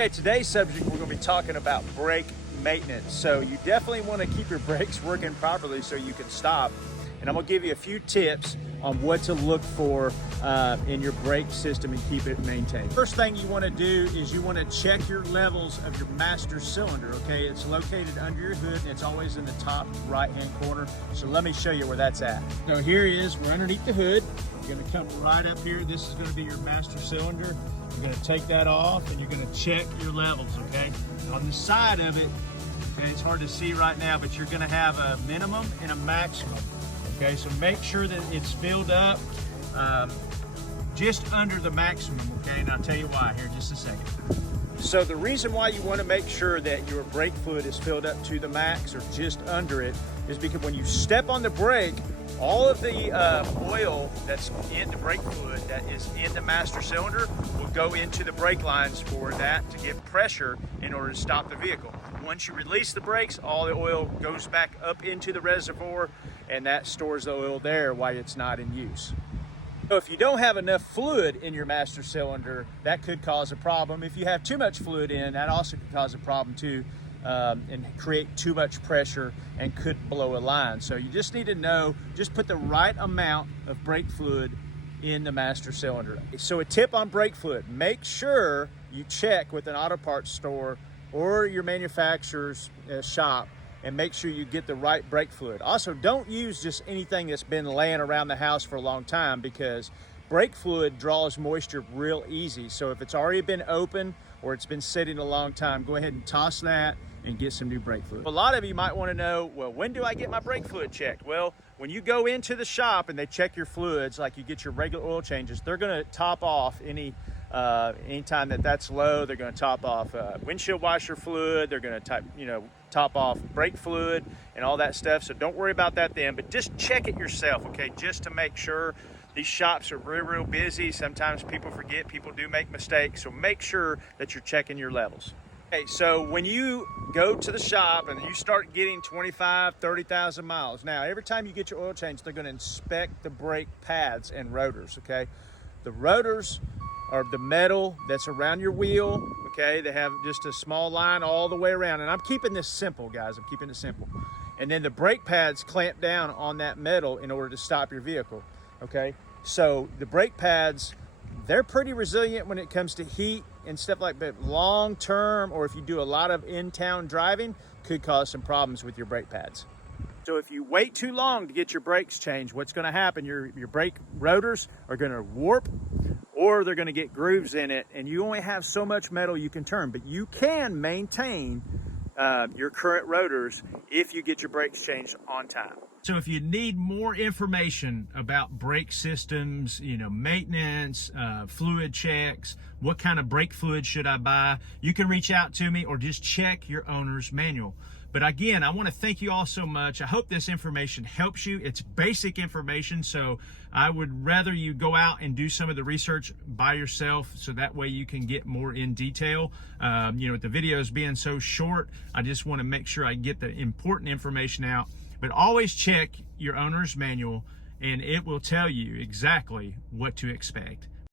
Okay, today's subject, we're going to be talking about brake maintenance. So you definitely want to keep your brakes working properly so you can stop. And I'm going to give you a few tips on what to look for in your brake system and keep it maintained. First thing you want to do is you want to check your levels of your master cylinder, okay? It's located under your hood and it's always in the top right-hand corner. So let me show you where that's at. So here it is, we're underneath the hood. You're going to come right up here. This is going to be your master cylinder. You're going to take that off and you're going to check your levels, okay? On the side of it, okay, it's hard to see right now, but you're going to have a minimum and a maximum, okay? So make sure that it's filled up just under the maximum, okay? And I'll tell you why here in just a second. So the reason why you want to make sure that your brake fluid is filled up to the max or just under it is because when you step on the brake, all of the oil that's in the brake fluid that is in the master cylinder will go into the brake lines for that to give pressure in order to stop the vehicle. Once you release the brakes, all the oil goes back up into the reservoir and that stores the oil there while it's not in use. So if you don't have enough fluid in your master cylinder, that could cause a problem. If you have too much fluid in, that also could cause a problem too. And create too much pressure and could blow a line. So you just need to know, just put the right amount of brake fluid in the master cylinder. So a tip on brake fluid, make sure you check with an auto parts store or your manufacturer's shop and make sure you get the right brake fluid. Also, don't use just anything that's been laying around the house for a long time because brake fluid draws moisture real easy. So if it's already been open or it's been sitting a long time, go ahead and toss that and get some new brake fluid. A lot of you might want to know, well, when do I get my brake fluid checked? Well, when you go into the shop and they check your fluids, like you get your regular oil changes, they're going to top off anytime that's low. They're going to top off windshield washer fluid. They're going to top off brake fluid and all that stuff. So don't worry about that then, but just check it yourself, okay? Just to make sure. These shops are real busy. Sometimes people forget, people do make mistakes. So make sure that you're checking your levels. Okay, so when you go to the shop and you start getting 25, 30,000 miles, now every time you get your oil change, they're gonna inspect the brake pads and rotors, okay? The rotors are the metal that's around your wheel, okay? They have just a small line all the way around. And I'm keeping this simple, guys, I'm keeping it simple. And then the brake pads clamp down on that metal in order to stop your vehicle, okay? So the brake pads, they're pretty resilient when it comes to heat and stuff like that. Long term, or if you do a lot of in-town driving, could cause some problems with your brake pads. So if you wait too long to get your brakes changed, what's going to happen? Your brake rotors are going to warp or they're going to get grooves in it, and you only have so much metal you can turn, but you can maintain your current rotors if you get your brakes changed on time. So if you need more information about brake systems, maintenance, fluid checks, what kind of brake fluid should I buy, you can reach out to me or just check your owner's manual. But again, I want to thank you all so much. I hope this information helps you. It's basic information, so I would rather you go out and do some of the research by yourself so that way you can get more in detail. With the videos being so short, I just want to make sure I get the important information out. But always check your owner's manual and it will tell you exactly what to expect.